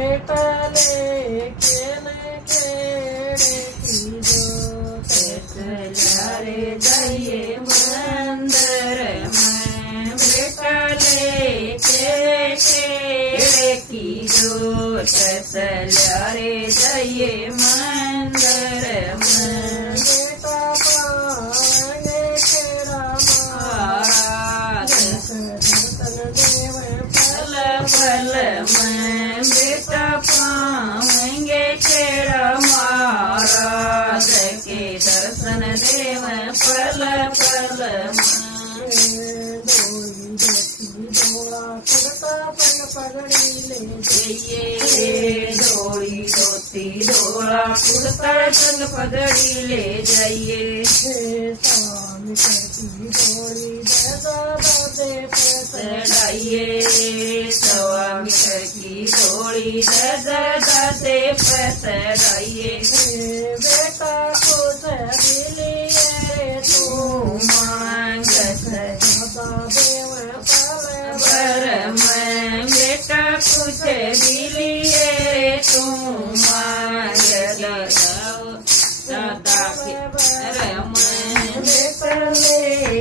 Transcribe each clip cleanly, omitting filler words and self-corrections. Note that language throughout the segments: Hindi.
बेटले केने केड़े कीधो चल्या रे जइए मंदिर में बेटले केड़े कीधो चल्या रे जइए मंदिर में बेटा पावने केड़ा महाराज दर्शन देव पल पल में बेटा पावेंगे केड़ा महाराज के दर्शन देव पल पल में जाइए डोरी धोती डोरा कुर्ता संग पगड़ी ले जाइए स्वामी करती डोरी दे चढ़ाइए सवा मीटर की डोरी दादे पसराइए बेटा कुछ मिलिए तू मांग दादा देव पर मैं बेटा कुछ मिलिए तू मांग दादा फिर मैं बेटले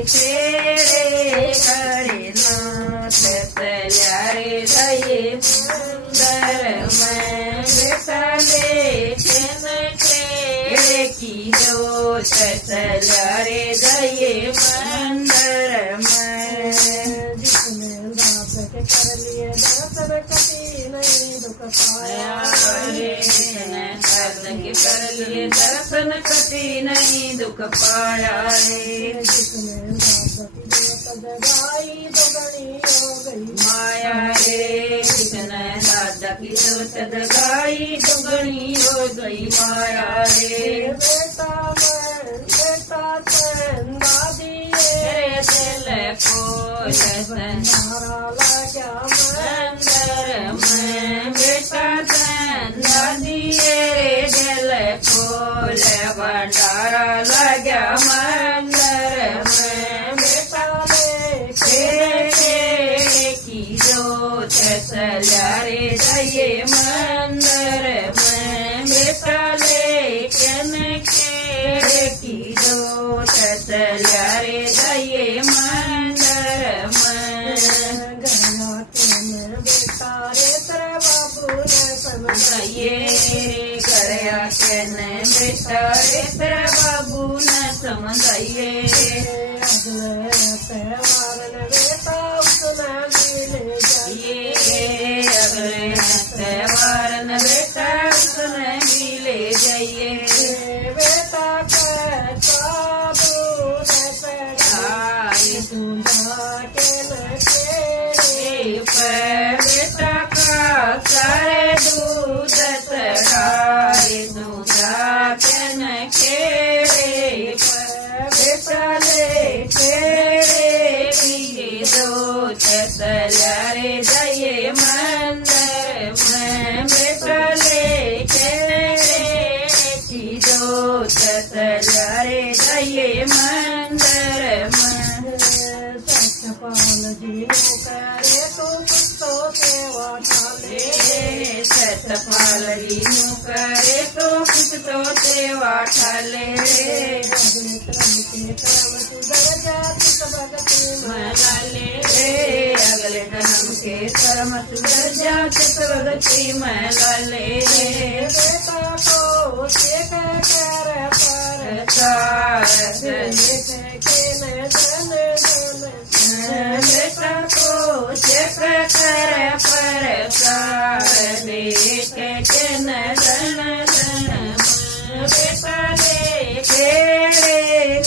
केड़े करे नाथ चल्या रे जइए मंदिर में बेटले केड़े की जो चल्या रे जइए मंदिर में जिसने दास के कर लिए दर्शन कटी नहीं दुख पाया कर लिए दर्शन कटी नहीं दुख पाया रे जिसने दास की जोत जगाई दुगनी हो गई माया रे किसने दादा की जोत जगाई दुगनी हो गई माया रे बेटा चंदा दिए दिल को नारा लगा मंदिर में बेटा चंदा दिए दिल फूल भंडारा लगा मंदिर में बेटा लेके की जोत चल्या रे जइए मंदिर में बेटा लेके की जोत चल्या रे जइए मंदिर में गया के बेटा रे तेरे बाबू ने समझाइए करया के ने बेटा रे तेरा बाबू न समझाइए अगले त्योहार ने बेटा उसने मिले जाइए अगले त्योहार न बेटा उसने मिले जाइए बेटा साधु ने चढ़ाई सुधा के न बेटा का सारे दूध चढ़ाए दूधा केन केड़े बेटा ले केड़े की दो चल्या रे जइए मंदिर में बेटा ले केड़े की दो चल्या रे जइए मंदिर में सत्यपाल जी करे तो सेवा ठाले सतपाल जी करे तो कुछ तो सेवा ठाले अगले क्रम के क्रम सुधर जाति भगति मलाले अगले जन्म के कर्म सुधर जात भगति मलाले बेटा को देख कर पर सारस के न जन बेटा को चेक कर पर सार देख के न जन बेटा ले केड़े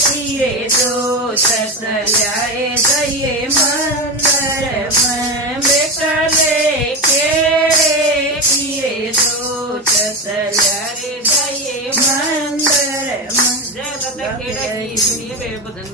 तीरे दो चल्याए जइए मंदिर में बेटा ले केड़े तीरे दो चल्याए जइए मंदिर में